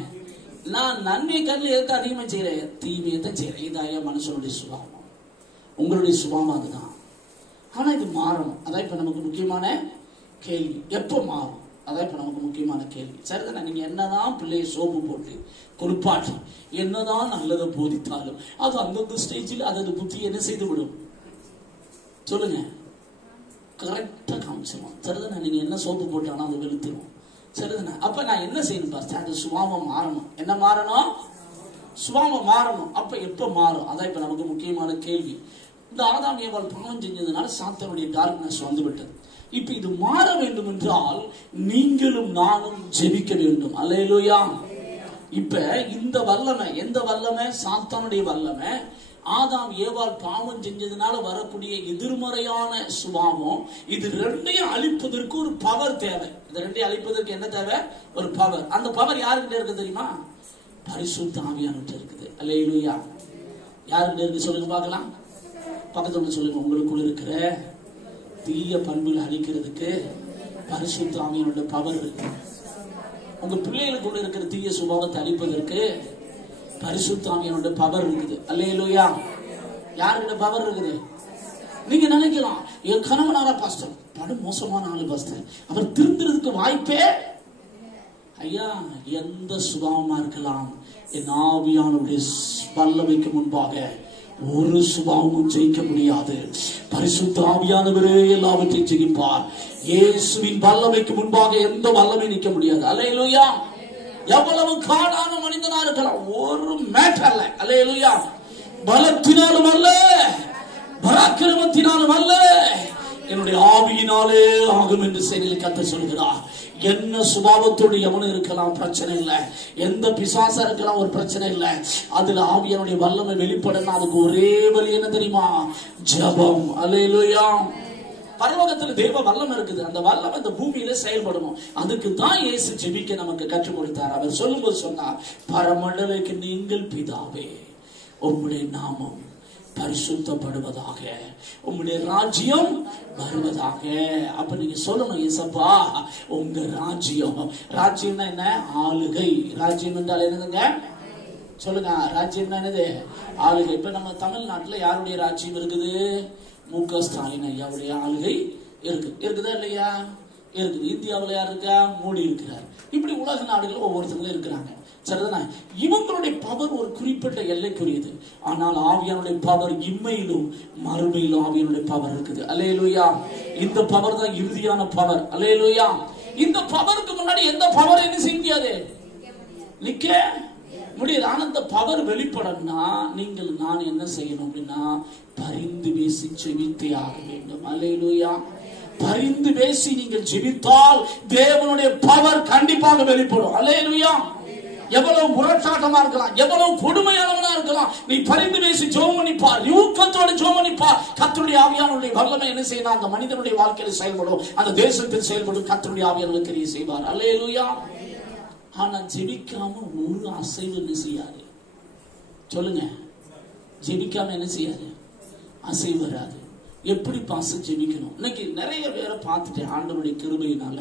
நான் நன்மை கண்ணில் எதை அதிகமா செய்யறேன்? தீமையை தான் செய்யறேன். இதாய மனுஷனுடைய சுபாவம். உங்களுடைய சுபாவம் அதுதான். ஆனா இது மாறணும். அதான் இப்ப நமக்கு முக்கியமான கேள்வி. எப்ப மாறும்? அதான் இப்ப நமக்கு முக்கியமான கேள்வி. சரிதானே? நீங்க என்னதான் பிள்ளையை சோப்பு போட்டு குளிப்பாட்டி என்னதான் நல்லதை போதித்தாலும் அது அந்தந்த ஸ்டேஜில் அதது புத்தி என்ன செய்து விடும்? சொல்லுங்க, கரெக்டா காமிச்சிடும். சரிதானே? நீங்க என்ன சோப்பு போட்டாலும் அது வெளுத்துரும். சரிதானே? அப்ப நான் என்ன செய்யணும் பாஸ்டர்? அந்த சுபாவம் மாறணும். என்ன மாறணும்? சுபாவம் மாறணும். அப்ப எப்ப மாறும்? அதான் இப்ப நமக்கு முக்கியமான கேள்வி. இந்த ஆதாம் ஏவாள் பாவம் செஞ்சதுனால சாத்தானுடைய டார்க்னஸ் வந்து விட்டது. இப்ப இது மாற வேண்டும் என்றால் நீங்களும் நானும் ஜெபிக்க வேண்டும். அல்லேலூயா. இப்ப இந்த வல்லமை, எந்த வல்லமை? சாத்தானுடைய வல்லமை. ஆதாம் ஏவாள் பாவம் செஞ்சதுனால வரக்கூடிய எதிர்மறையான சுபாவம், இது ரெண்டையும் அழிப்பதற்கு ஒரு பவர் தேவை. இந்த ரெண்டையும் அழிப்பதற்கு என்ன தேவை? ஒரு பவர். அந்த பவர் யாருக்கிட்ட இருக்கு தெரியுமா? பரிசுத்த ஆவியானவர்கிட்ட இருக்குது. அல்லேலூயா. யாருக்கிட்ட இருக்கு சொல்லுங்க பார்க்கலாம். பக்கத்துல சொல்லுங்க, உங்களுக்குள்ள இருக்கிற தீய பண்புகளை அழிக்கிறதுக்கு பரிசுத்த ஆவியானவருடைய பவர் இருக்கு. உங்க பிள்ளைகளுக்குள்ள இருக்கிற தீய சுபாவத்தை அழிப்பதற்கு பரிசுத்த ஆவியானவருடைய பவர் இருக்குது. அல்லேலூயா. யாருக்கிட்ட பவர் இருக்குது? நீங்க நினைக்கலாம், என் கணவனாரா பாஸ்டர் படு மோசமான ஆளு பாஸ்டர், அவர் திருந்துறதுக்கு வாய்ப்பே. ஐயா, எந்த சுபாவமா இருக்கலாம், என் ஆவியானவருடைய வல்லமைக்கு முன்பாக ஒரு சுபாவமும் ஜெயிக்க முடியாது. பரிசுத்த ஆவியானவரே எல்லாவற்றையும் ஜெயிப்பார். இயேசுவின் வல்லமைக்கு முன்பாக எந்த வல்லமை நிற்க முடியாது. அல்லேலூயா. எவ்வளவு காடான மனிதனா இருக்கலாம், ஒரு மேட்டர் அல்ல. அல்லேலூயா. பலத்தினாலும் அல்ல, பராக்கிரமத்தினாலும் அல்ல, என்னுடைய ஆவியினாலே ஆகும் என்று செயலில் கர்த்தர் சொல்கிறார். என்ன சுபாவத்தோடு எவனும் இருக்கலாம், பிரச்சனை இல்லை. எந்த பிசாசா இருக்கலாம், ஒரு பிரச்சனை இல்லை. அதுல ஆவியானுடைய வல்லமை வெளிப்படணும். அதுக்கு ஒரே வழி என்ன தெரியுமா? ஜெபம். அல்லேலூயா. பரலோகத்தில் தேவ வல்லம் இருக்குது. அந்த வல்லம் இந்த பூமியில செயல்படணும். அதுக்கு தான் இயேசு ஜெபிக்க நமக்கு கற்றுக் கொடுத்தார். அவர் சொல்லும்போது சொன்னார், பரமண்டலுக்கு நீங்கள் பிதாவே, உம்முடைய நாமம் பரிசுத்தப்படுவதாக, உங்களுடைய ராஜ்யம் வருவதாக. அப்ப நீங்க சொல்லணும், ஏசப்பா உங்க ராஜ்யம். ராஜ்யம்னா என்ன? ஆளுகை. ராஜ்யம் என்றால் என்னதுங்க? சொல்லுங்க. ராஜ்யம்னா என்னது? ஆளுகை. இப்ப நம்ம தமிழ்நாட்டுல யாருடைய ராஜ்யம் இருக்குது? மு.க. ஸ்டாலின் ஐயாவுடைய ஆளுகை இருக்குதா இல்லையா? இருக்குது. இந்தியாவில் யார் இருக்கா? மோடி இருக்கிறார். இப்படி உலக நாடுகள் ஒவ்வொருத்தங்களும் இருக்கிறாங்க. சரிதானே? இவங்களுடைய பவர் ஒரு குறிப்பிட்ட எல்லைக்குரியது. ஆனால் ஆவியானுடைய பவர் இம்மையிலும் மறுமையிலும் ஆவியானுடைய பவர் இருக்குது. அல்லேலூயா. இந்த பவர் தான் இறுதியான பவர். அல்லேலூயா. இந்த பவருக்கு முன்னாடி எந்த பவர் என்ன செய்ய முடியாது, நிக்க முடியாது. ஆனா இந்த பவர் வெளிப்படணும்னா நீங்கள் நான் என்ன செய்யணும் அப்படின்னா, பரிந்து பேசி ஜெபித்தே ஆக வேண்டும். அல்லேலூயா. பரிந்து பேசி நீங்கள் ஜெபித்தால் தேவனுடைய பவர் கண்டிப்பாக வெளிப்படும். அல்லேலூயா. எவ்வளவு முரட்டாட்டமா இருக்கலாம், எவ்வளவு கொடுமையானவனா இருக்கலாம், நீ பரிந்து பேசி ஜெபம் பண்ணி பார், ஊக்கத்தோடு ஜெபம் பண்ணி பார். கர்த்தருடைய ஆவியானவருடைய வல்லமை என்ன செய்யணும்? அந்த மனிதனுடைய வாழ்க்கையில் செயல்படும், அந்த தேசத்தில் செயல்படும். கர்த்தருடைய ஆவியானவர் கிரியை செய்வார். அல்லேலூயா. ஆனா ஜெபிக்காம ஒரு அசைவு என்ன செய்யாது? சொல்லுங்க. ஜெபிக்காம என்ன செய்யாது? அசைவு வராது. எப்படி பாச ஜெபிக்கணும்? இன்னைக்கு நிறைய பேரை பார்த்துட்டேன். ஆண்டவருடைய கிருபையினால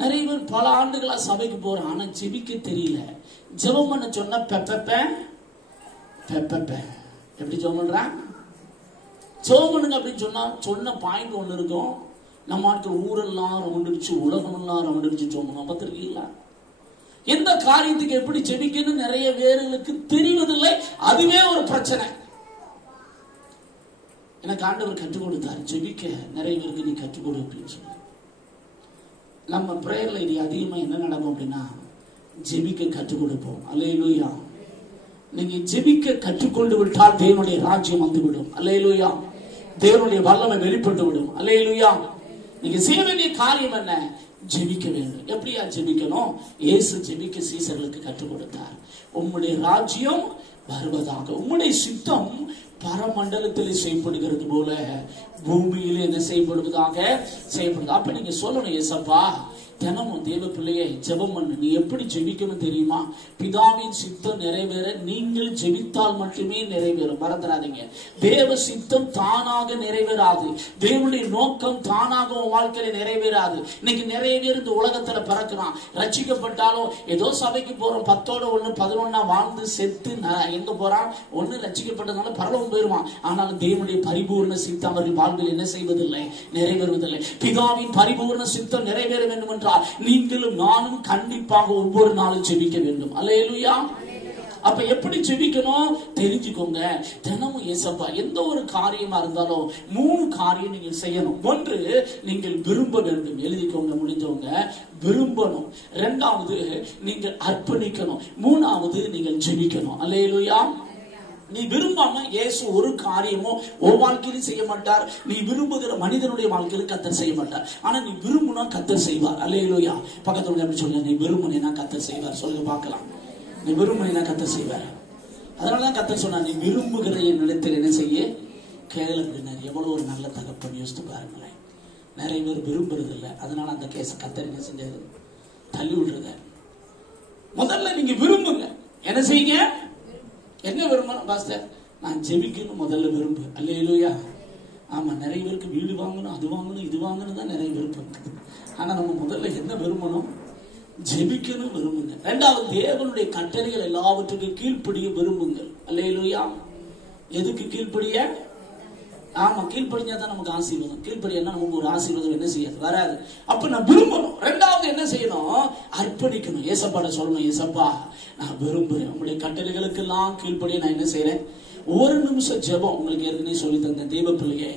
நிறைய பேர் பல ஆண்டுகளா சபைக்கு போறான், ஆனா ஜெபிக்க தெரியல. ஜெபம் பண்ண சொன்னா எப்படி ஜெபம் பண்றான்? ஜெபம் பண்ணுங்க அப்படின்னு சொன்ன பாயிண்ட் ஒண்ணு இருக்கும். நம்ம ஆட்கள் ஊரெல்லாம் ரவுண்டடிச்சு, உலகம் எல்லாம் ரவுண்டடிச்சு ஜெபம் பண்ணுவோம். பார்த்திருக்கீங்களா? எந்த காரியத்துக்கு எப்படி ஜெபிக்கணும் நிறைய பேர்களுக்கு தெரிவதில்லை. அதுவே ஒரு பிரச்சனை. எனக்கு ஆண்டவர் கற்றுக் கொடுத்தார், ஜெபிக்க நிறைய பேருக்கு நீ கற்றுக் கொடு அப்படின்னு சொல்லி. நம்ம பிரேயர்ல இது அதிகமா என்ன நடக்கும் அப்படின்னா, ஜெபிக்க கற்றுக் கொடுப்போம். அல்லேலூயா. நீங்க ஜெபிக்க கற்றுக்கொண்டு விட்டால் தேவனுடைய ராஜ்யம் வந்துவிடும். அல்லேலூயா. தேவனுடைய வல்லமை வெளிப்பட்டு விடும். அல்லேலூயா. நீங்க செய்ய வேண்டிய காரியம் என்ன? ஜெபிக்க வேண்டும். எப்படியா ஜெபிக்கணும்? இயேசு ஜெபிக்க சீசர்களுக்கு கற்றுக் கொடுத்தார். உம்முடைய ராஜ்யம் வருவதாக, உம்முடைய சித்தம் பரமண்டலத்தில் செய்யப்படுகிறது போல பூமியில என்ன செய்யப்படுவதாக செய்யப்படுது. அப்ப நீங்க சொல்லணும், ஏசப்பா தினமும் தேவ பிள்ளையை ஜெபம் பண்ணு. நீ எப்படி ஜெபிக்கணும் தெரியுமா? பிதாவின் சித்தம் நிறைவேற நீங்கள் ஜெபித்தால் மட்டுமே நிறைவேறும். மறந்துடாதீங்க. தேவ சித்தம் தானாக நிறைவேறாது. தேவனுடைய நோக்கம் தானாக உன் வாழ்க்கையில நிறைவேறாது. இன்னைக்கு நிறைய பேர் இந்த உலகத்துல பிறக்கிறான், ரட்சிக்கப்பட்டாலும் ஏதோ சபைக்கு போறோம், 10ஓட 1 11 வாழ்ந்து செத்து எங்க போறான்? ஒண்ணு ரட்சிக்கப்பட்டதுனால பரலோகம் போயிருவான். ஆனாலும் தேவனுடைய பரிபூர்ண சித்தம் அவர்கள் வாழ்வில் என்ன செய்வதில்லை? நிறைவேறுவதில்லை. பிதாவின் பரிபூர்ண சித்தம் நிறைவேற வேண்டும் என்றால் நீங்களும் நானும் கண்டிப்பாக ஒவ்வொரு நாளும் ஜெபிக்க வேண்டும். அல்லேலூயா. அப்ப எப்படி ஜெபிக்கணும் தெரிஞ்சுக்கோங்க. தினமும் ஏசப்பா எந்த ஒரு காரியமா இருந்தாலும் 3 காரியம் நீங்க செய்யணும். 1, நீங்கள் விரும்ப வேண்டும். எழுதிக்கோங்க முடிஞ்சவங்க. விரும்பணும். 2வது நீங்கள் அர்ப்பணிக்கணும். 3வது நீங்கள் ஜெபிக்கணும். அல்லேலூயா. நீ விரும்பாம இயேசு ஒரு காரியமோ உன் வாழ்க்கையிலும் செய்ய மாட்டார். நீ விரும்புகிற மனிதனுடைய வாழ்க்கையில கர்த்தர் செய்ய மாட்டார். ஆனா நீ விரும்புனா கர்த்தர் செய்வார். அல்லேலூயா. பக்கத்துல அப்படி சொல்லுங்க, நீ விரும்பினா கர்த்தர் செய்வார். சொல்லுங்க பார்க்கலாம். நீ விரும்பினா கர்த்தர் செய்வார். அதனாலதான் கர்த்தர் சொன்னார், நீ விரும்புகிற என் இடத்தில் என்ன செய்ய கேளு அப்படின்னாரு. எவ்வளவு ஒரு நல்ல தகப்பன். யோசித்து பாருங்களேன். நிறைய பேர் விரும்புறது இல்லை. அதனால அந்த கேஸ் கர்த்தர் என்ன செஞ்சாரு? தள்ளி விடுறத. முதல்ல நீங்க விரும்புங்க. என்ன செய்யுங்க? என்ன விரும்பணும் பாஸ்டர்? நான் ஜெபிக்கணும் முதல்ல விரும்பு. அல்லேலூயா. ஆமா, நிறைய பேருக்கு வீடு வாங்கணும், அது வாங்கணும், இது வாங்கணும் தான் நிறைய விருப்பம். ஆனா நம்ம முதல்ல என்ன விரும்பணும்? ஜெபிக்கணும் விரும்புங்க. 2வது தேவனுடைய கட்டளைகள் எல்லாவற்றுக்கும் கீழ்ப்படிய விரும்புங்கள். அல்லேலூயா. எதுக்கு கீழ்ப்படிய? ஆமா, கீழ்ப்படிஞ்சா தான் நமக்கு ஆசீர்வாதம். கீழ்ப்படியா நமக்கு ஒரு ஆசீர்வாதம் என்ன செய்யாது? வராது. அப்ப நான் விரும்பணும். 2வது என்ன செய்யணும்? அர்ப்பணிக்கணும். ஏசப்பாட சொல்லணும், ஏசப்பா நான் விரும்புறேன், உங்களுடைய கட்டளைகளுக்கு எல்லாம் கீழ்ப்படிய நான் என்ன செய்யறேன்? ஒரு நிமிஷம் ஜெபம். உங்களுக்கு ஏற்கனவே சொல்லி தந்த தேவ பிள்ளையே,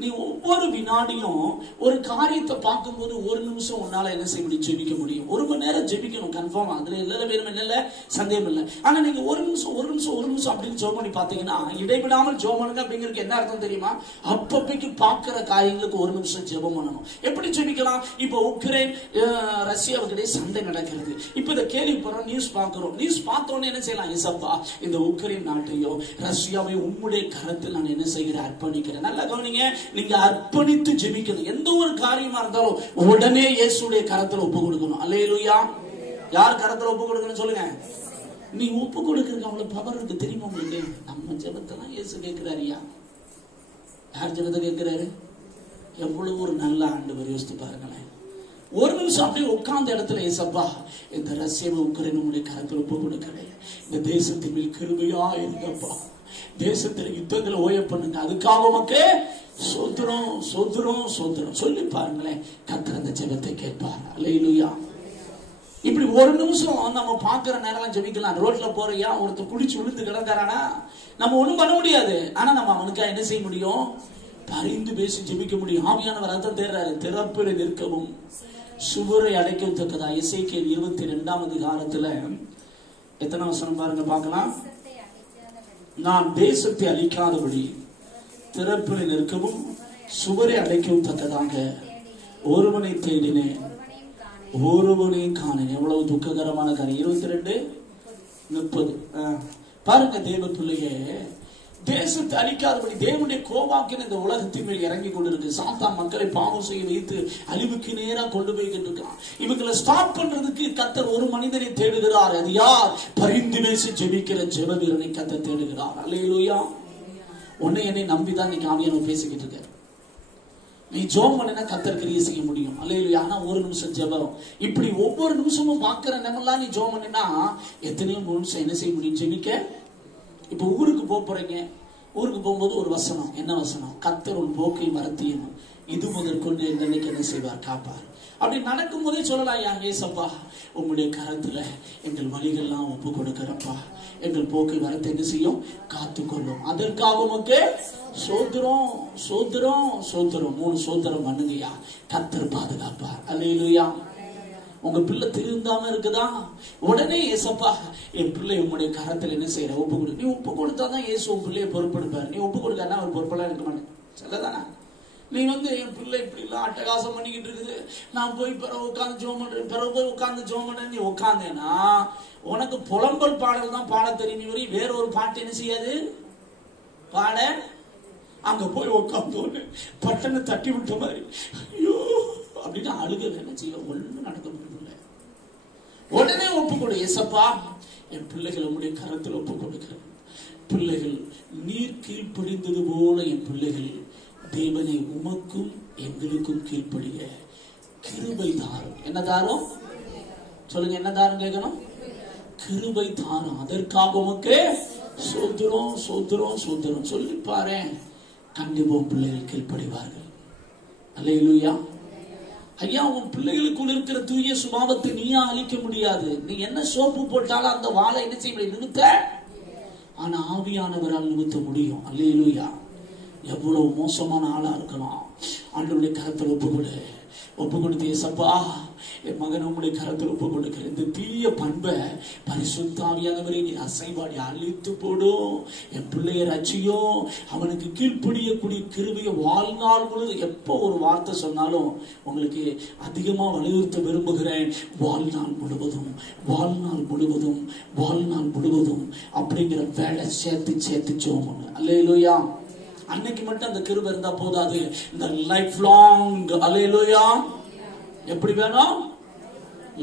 நீ ஒவ்வொரு வினாடியும் ஒரு காரியத்தை பார்க்கும்போது ஒரு நிமிஷம் உன்னால என்ன செய்ய முடியும்? ஜெபிக்க முடியும். 1 மணி நேரம் ஜெபிக்கணும் கன்ஃபார்ம். அதுல எல்லா பேரும் என்ன சந்தேகம் இல்லை. ஆனா நீங்க ஒரு நிமிஷம் அப்படின்னு ஜெபம் பண்ணி பாத்தீங்கன்னா, இடைவிடாமல் ஜெபம் பண்ணுங்க அப்படிங்கிறதுக்கு என்ன அர்த்தம் தெரியுமா? அப்பப்பைக்கு பார்க்கிற காரியங்களுக்கு 1 நிமிஷம் ஜெபம் பண்ணணும். எப்படி ஜெபிக்கலாம்? இப்போ உக்ரைன் ரஷ்யாவுக்கிடையே சண்டை நடக்கிறது. இப்ப இதை கேள்விப்படுறோம், நியூஸ் பார்க்கிறோம். நியூஸ் பார்த்தோன்னே என்ன செய்யலாம்? ஏசப்பா இந்த உக்ரைன் நாட்டையும் ரஷ்யாவை உம்முடைய கரத்தில் நான் என்ன செய்கிறேன்? அர்ப்பணிக்கிறேன். நல்லா கவனிங்க. நீங்க அர்ப்பணித்து ஜெபிக்கணும். எந்த ஒரு காரியமா இருந்தாலும் உடனே இயேசுடைய கரத்துல ஒப்பு கொடுக்கணும். அல்லேலூயா. யார் கரத்துல ஒப்பு கொடுக்கணும் சொல்லுங்க? நீ ஒப்பு கொடுக்கறதுக்கு அவ்வளவு பவர் இருக்கு தெரியுமா உங்களுக்கு? நம்ம ஜெபத்தெல்லாம் இயேசு கேட்கிறாரியா? யார் ஜெபத்தை கேட்கிறாரு? எவ்வளவு ஒரு நல்ல ஆண்டவர், யோசித்து பாருங்களேன். ஒரு நிமிஷம் அப்படியே உட்கார்ந்த இடத்துல, ஏசப்பா இந்த ரஷ்யாவை உக்ரைன் உங்களுடைய கரத்தில் ஒப்பு கொடுக்கிறேன், இந்த தேசத்தின் மேல் கிருபையா இருங்கப்பா, தேசத்துல யுத்தங்களை ஓய பண்ணுங்க, அதுக்காக உமக்கு சோத்திரம் சோத்திரம் சோத்திரம் சொல்லி பாருங்களேன். கர்த்தர் அந்த ஜெபத்தை கேட்பார். அல்லேலூயா. இப்படி ஒரு நிமிஷம் நம்ம பாக்குற நேரம் ஜெபிக்கலாம். ரோட்ல போறியா, ஒருத்தர் குடிச்சு விழுந்து கிடக்காரானா நம்ம ஒண்ணும் பண்ண முடியாது. ஆனா நம்ம அவனுக்கா என்ன செய்ய முடியும்? பரிந்து பேசி ஜெபிக்க முடியும். ஆவியானவர் அர்த்தம் தேர்றாரு, திறப்பில் நிற்கவும் சுவரை அடைக்கவும் தக்கதா. எசேக்கியேல் 22ஆம் அதிகாரத்துல எத்தனை வசனம் பாருங்க பார்க்கலாம். நான் தேசத்தை அழிக்காதபடி திறப்பில் நிற்கவும் சுவரை அடைக்கவும் தக்கதாக ஒருவனை தேடினேன், ஒருவனையும் காணேன். எவ்வளவு துக்ககரமான காரியம். 22:30 பாருங்க. தேவ பிள்ளையே, தேசத்தை அழிக்காதபடி தேவனுடைய கோபாக்கின இந்த உலகத்தின் மேல் இறங்கி கொண்டிருக்கு. சாத்தான் மக்களை பாவம் செய்ய வைத்து அழிவுக்கு நேரா கொண்டு போய் கொண்டிருக்கான். இவங்களை ஸ்டாப் பண்றதுக்கு கர்த்தர் ஒரு மனிதனை தேடுகிறார். அது யார்? பரிந்து பேசி ஜெபிக்கிற ஜெப வீரனை கர்த்தர் தேடுகிறார். அல்லேலூயா. உன்னை என்னை நம்பிதான் இன்னைக்கு ஆவியானவர் பேசிக்கிட்டு இருக்காரு. நீ ஜெபம் பண்ணினா கர்த்தர் கிரியை செய்ய முடியும். அல்லேலூயா. ஆனா ஒரு நிமிஷம் ஜெபம். இப்படி ஒவ்வொரு நிமிஷமும் பார்க்கிற நேரம்லாம் நீ ஜெபம் பண்ணினா எத்தனையோ நிமிஷம் என்ன செய்ய முடியும்? ஜெபிக்க. இப்ப ஊருக்கு போறீங்க, ஊருக்கு போகும்போது ஒரு வசனம், என்ன வசனம்? கர்த்தர் உன் போக்கையும் வரத்தையும் இது முதற்கொண்டு என்னைக்கு என்ன செய்வார்? காப்பார். அப்படி நடக்கும் போதே சொல்லலாம், யா ஏசப்பா உங்களுடைய கரத்துல எங்கள் வழிகள்லாம் ஒப்பு கொடுக்கிறப்பா, எங்கள் போக்கை வரத்தை என்ன செய்யும்? காத்துக்கொள்ளும். அதற்காக உமக்கு சோத்திரம் சோத்திரம் சோத்திரம். 3 சோத்திரம் பண்ணுங்கய்யா, கர்த்தர் பாதுகாப்பார். அல்லேலூயா. உங்க பிள்ளை திருந்தாம இருக்குதா, உடனே ஏசப்பா என் பிள்ளை உங்களுடைய கரத்துல என்ன செய்யற? ஒப்பு கொடு. நீ ஒப்பு கொடுத்தாதான் ஏசு உன் பிள்ளைய பொறுப்பெடுப்பாரு. நீ ஒப்பு கொடுத்தா அவர் பொறுப்பெல்லாம் இருக்க மாட்டேன். சொல்லதானே? நீ என் பிள்ளை இப்படி எல்லாம் அட்டகாசம் பண்ணிக்கிட்டு இருக்குது, நான் போய் பிறகு உட்காந்து ஜோம் பண்றேன், பிறகு போய் உட்காந்து ஜோம் பண்றேன், நீ உட்காந்தேன்னா உனக்கு புலம்பல் பாடல் தான் பாட தெரியும். வரை வேற ஒரு பாட்டு என்ன செய்யாது பாட. அங்க போய் உட்காந்து பட்டனை தட்டி விட்ட மாதிரி ஐயோ அப்படின்னு அழுக என்ன செய்ய? ஒண்ணு நடக்க முடியல. உடனே ஒப்பு கொடு. ஏசப்பா என் பிள்ளைகள் உங்களுடைய கரத்தில் ஒப்பு கொடுக்கிறேன். பிள்ளைகள் நீர் கீழ்ப்படிந்தது போல என் பிள்ளைகள் தேவனை உமக்கும் எங்களுக்கும் கீழ்ப்படிய கிருபை தாரும். என்ன தாரும் சொல்லுங்க? என்ன தாரும் கேட்கணும்? கிருபை தாரும். அதற்காக உமக்கு சோத்திரம் சோத்திரம் சோத்திரம் சொல்லி பாரு. கண்டிப்பா பிள்ளைகள் கீழ்ப்படிவார்கள். அல்லேலூயா. ஐயா, உன் பிள்ளைகளுக்குள் இருக்கிற தூய சுபாவத்தை நீயா அழிக்க முடியாது. நீ என்ன சோப்பு போட்டாலும் அந்த வாழை என்ன செய்ய முடியும்? நிறுத்த. ஆனா ஆவியானவரால் நிறுத்த முடியும். அல்லேலூயா. எவ்வளவு மோசமான ஆளா இருக்கலாம், ஆண்டவருடைய கரத்தில் ஒப்பு கொடு. ஒப்பு கொடுத்து ஏசப்பா என் மகன் உங்களுடைய கரத்தில் ஒப்பு கொடுக்கிறேன். இந்த தீய பண்பை பரிசுத்த ஆவியானவரை நீ அசைவாடி அழித்து போடும். என் பிள்ளைய ரட்சியோ, அவனுக்கு கீழ்ப்படியக்கூடிய கிருபையை வாழ்நாள் முழுது. எப்போ ஒரு வார்த்தை சொன்னாலும் உங்களுக்கு அதிகமா வலியுறுத்த விரும்புகிறேன். வாழ்நாள் முழுவதும் வாழ்நாள் முழுவதும் வாழ்நாள் முழுவதும் அப்படிங்கிற வேலை சேர்த்து சேர்த்து ஜெபம். அல்லேலூயா. அன்னைக்கு மட்டும் அந்த கிருபை இருந்தா போதாது, இந்த லைஃப் லாங். அல்லேலூயா. எப்படி வேணும்?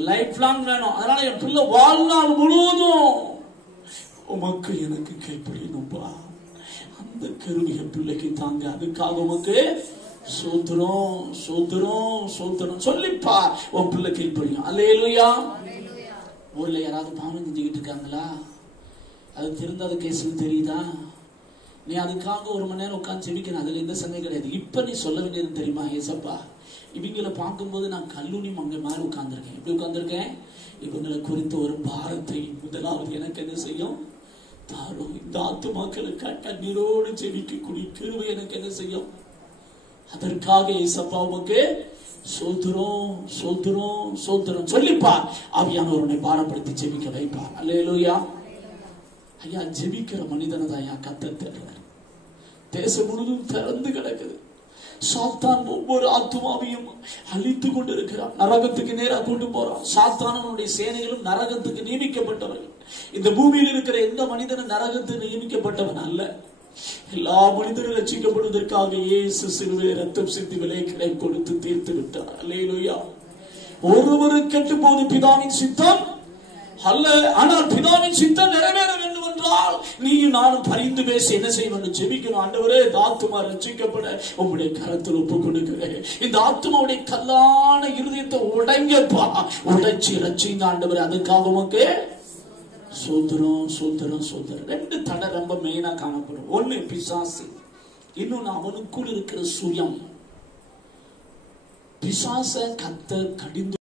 லைஃப் லாங் வேணும். அதனால என் பிள்ளை வாழ்நாள் முழுவதும் உமக்கு எனக்கு கீழ்ப்படியணும்பா. அந்த கிருபை என் பிள்ளைக்கு தாங்க. அதுக்காக உமக்கு சோத்திரம் சோத்திரம் சோத்திரம் சொல்லிப்பா உன் பிள்ளை கீழ்ப்படியும். அல்லேலூயா. ஊர்ல யாராவது பாவம் செஞ்சுக்கிட்டு இருக்காங்களா? அது திருந்தாத கேஸ் தெரியுதா? நீ அதுக்காக 1 மணி நேரம் உட்காந்து செபிக்கணும். அதுல எந்த சந்தேகம் கிடையாது. இப்ப நீ சொல்ல வேண்டியது தெரியுமா? ஏசப்பா இவங்களை பார்க்கும்போது நான் கல்லூனி மங்கை மாதிரி உட்கார்ந்துருக்கேன். எப்படி உட்கார்ந்துருக்கேன்? இவங்களை குறித்த ஒரு பாரத்தை முதலாவது எனக்கு என்ன செய்யும்? தாரும். இந்த ஆத்துமாக்களுக்கு கண்ணீரோடு செபிக்கக்கூடிய கிருபை எனக்கு என்ன செய்யும்? அதற்காக ஏசப்பா உமக்கு சோத்திரம் சோத்திரம் சோத்திரம் சொல்லிப்பா. ஆவியானவருடைய பாரப்படுத்தி செபிக்க வைப்பா. அல்லேலூயா. ஐயா, ஜெபிக்கிற மனிதனை தான் ஐயா கர்த்தர் தேடுறார். தேசம் முழுதும் திறந்து கிடக்குது. சாத்தான் ஒவ்வொரு ஆத்துமாவையும் அழித்து கொண்டிருக்கிறான். நரகத்துக்கு நேரா கொண்டு போறான். சாத்தானுடைய சேனைகளும் நரகத்துக்கு நியமிக்கப்பட்டவர்கள். இந்த பூமியில் இருக்கிற எந்த மனிதனும் நரகத்துக்கு நியமிக்கப்பட்டவன் அல்ல. எல்லா மனிதரும் ரட்சிக்கப்படுவதற்காக இயேசு சிலுவை ரத்தம் சிந்தி விலைகளை கொடுத்து தீர்த்து விட்டார். அல்லேலூயா. ஒருவரு கெட்டு போது பிதாவின் சித்தம் அல்ல. ஆனால் பிதாவின் சித்தம் நிறைவேற வேண்டும் என்றால் நீயும் நானும் பரிந்து பேசி என்ன செய்ய வேண்டும்? ஜெபிக்கணும். ஆண்டவரே, இந்த ஆத்துமா ரட்சிக்கப்பட உம்முடைய கரத்தில் ஒப்பு கொடுக்கிறேன். இந்த ஆத்துமாவுடைய கல்லான இருதயத்தை உடைங்கப்பா, உடைச்சி ரட்சிங்க ஆண்டவரே. அதுக்காக உமக்கு சோதரம் சோதரம் சோதரம். ரெண்டு தடை ரொம்ப மெயினா காணப்படும். ஒண்ணு பிசாசு, இன்னொன்னு அவனுக்குள் இருக்கிற சுயம். பிசாச கர்த்தர் கடிந்து